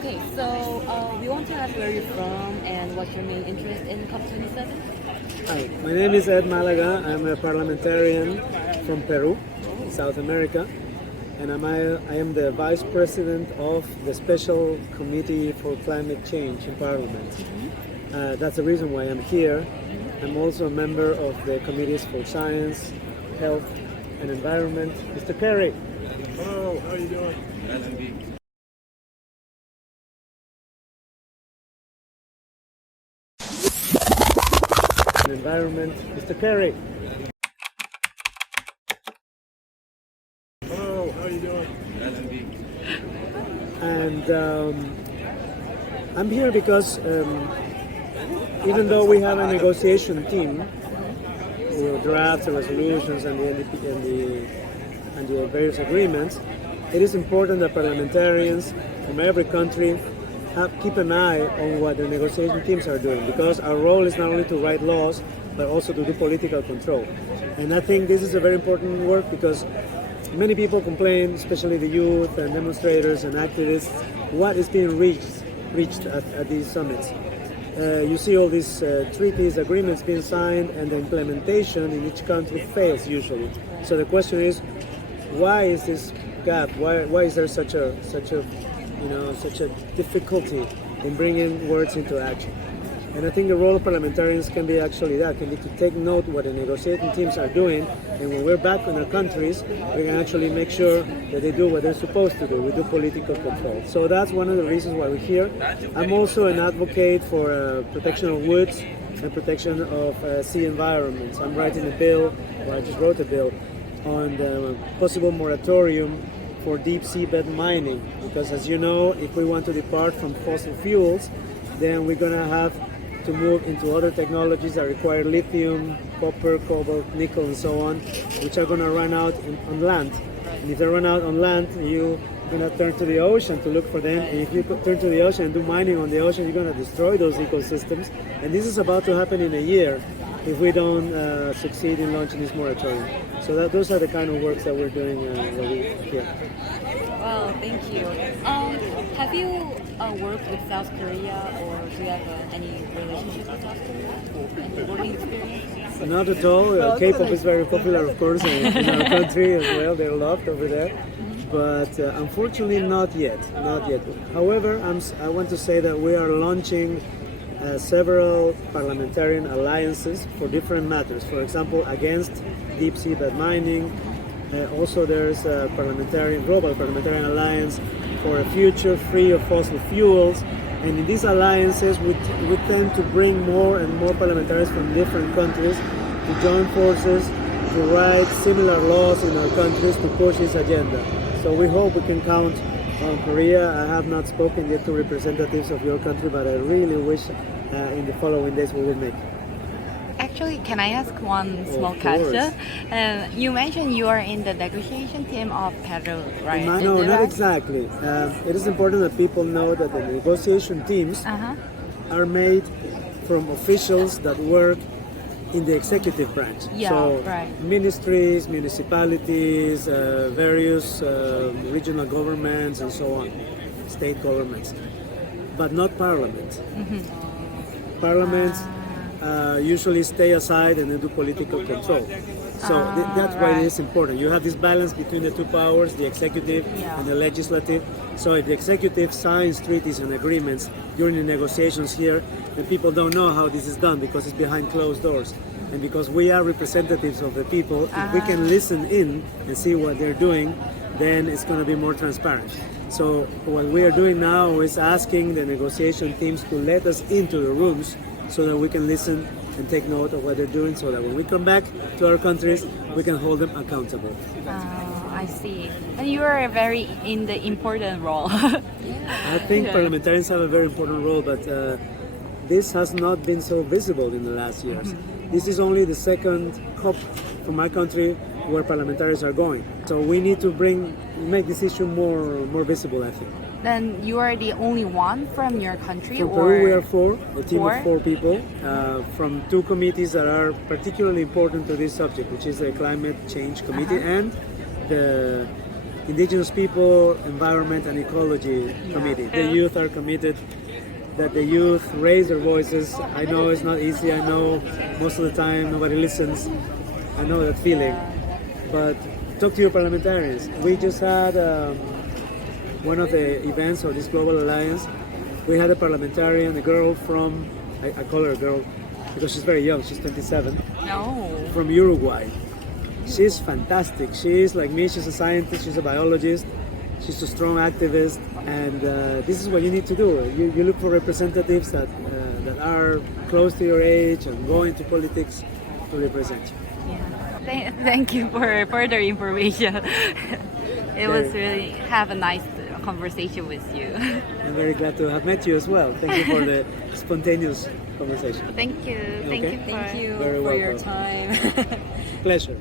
Okay, so we want to ask where you're from and what's your main interest in COP27? Hi, my name is Ed Malaga. I'm a parliamentarian from Peru, South America, and I am the Vice President of the Special Committee for Climate Change in Parliament. That's the reason why I'm here. I'm also a member of the Committees for Science, Health and Environment. Mr. Kerry. Hello, how are you doing? Environment. Mr. Kerry. Hello, how are you doing? And I'm here because even though we have a negotiation team who will draft the resolutions and the various agreements, it is important that parliamentarians from every country keep an eye on what the negotiation teams are doing, because our role is not only to write laws but also to do political control. And I think this is a very important work because many people complain, especially the youth and demonstrators and activists, what is being reached at these summits. You see all these treaties, agreements being signed, and the implementation in each country fails usually. So the question is, why is this gap? Why is there such a difficulty in bringing words into action? And I think the role of parliamentarians can be actually that, can be to take note what the negotiating teams are doing, and when we're back in our countries, we can actually make sure that they do what they're supposed to do. We do political control. So that's one of the reasons why we're here. I'm also an advocate for protection of woods and protection of sea environments. I'm writing a bill, or I just wrote a bill, on the possible moratorium for deep seabed mining, because as you know, if we want to depart from fossil fuels, then we're going to have to move into other technologies that require lithium, copper, cobalt, nickel, and so on, which are going to run out on land. And if they run out on land, you're going to turn to the ocean to look for them. And if you turn to the ocean and do mining on the ocean, you're going to destroy those ecosystems. And this is about to happen in a year if we don't succeed in launching this moratorium. So those are the kind of works that we're doing here. Well, thank you. Have you worked with South Korea, or do you have any relationship with South Korea? Any working experience? Not at all. K-pop is very popular, of course, in our country as well. They're loved over there. But unfortunately, not yet. Not yet. However, I want to say that we are launching several parliamentarian alliances for different matters. For example, against deep seabed mining. Also, there's a global parliamentarian alliance for a future free of fossil fuels. And in these alliances, we tend to bring more and more parliamentarians from different countries to join forces to write similar laws in our countries to push this agenda. So we hope we can count on Korea. I have not spoken yet to representatives of your country, but I really wish in the following days we will make. Actually, can I ask one small question? You mentioned you are in the negotiation team of Peru, right? No, not exactly. It is important that people know that the negotiation teams are made from officials that work in the executive branch. Yeah, so right. Ministries, municipalities, various regional governments and so on, state governments, but not parliament. Parliaments usually stay aside and they do political control. So that's why it is important. You have this balance between the two powers, the executive and the legislative. So if the executive signs treaties and agreements during the negotiations here, the people don't know how this is done because it's behind closed doors. And because we are representatives of the people, if we can listen in and see what they're doing, then it's going to be more transparent. So what we are doing now is asking the negotiation teams to let us into the rooms so that we can listen and take note of what they're doing, so that when we come back to our countries, we can hold them accountable. I see. And you are very in the important role. I think parliamentarians have a very important role, but this has not been so visible in the last years. This is only the second COP from my country where parliamentarians are going. So we need to make this issue more visible, I think. Then you are the only one from your country? From or Peru, we are a team of four people from two committees that are particularly important to this subject, which is the Climate Change Committee and the Indigenous People, Environment and Ecology Committee. The youth are committed, that the youth raise their voices. I know it's not easy. I know most of the time nobody listens. I know that feeling. But talk to your parliamentarians. We just had one of the events of this Global Alliance. We had a parliamentarian, a girl from, I call her a girl because she's very young, she's 27, No. from Uruguay. She's fantastic. She's like me, she's a scientist, she's a biologist, she's a strong activist, and this is what you need to do. You look for representatives that are close to your age and go into politics to represent you. Thank you for further information. It was really have a nice conversation with you. I'm very glad to have met you as well. Thank you for the spontaneous conversation. Thank you. Okay. Thank you Very for your welcome. time. Pleasure.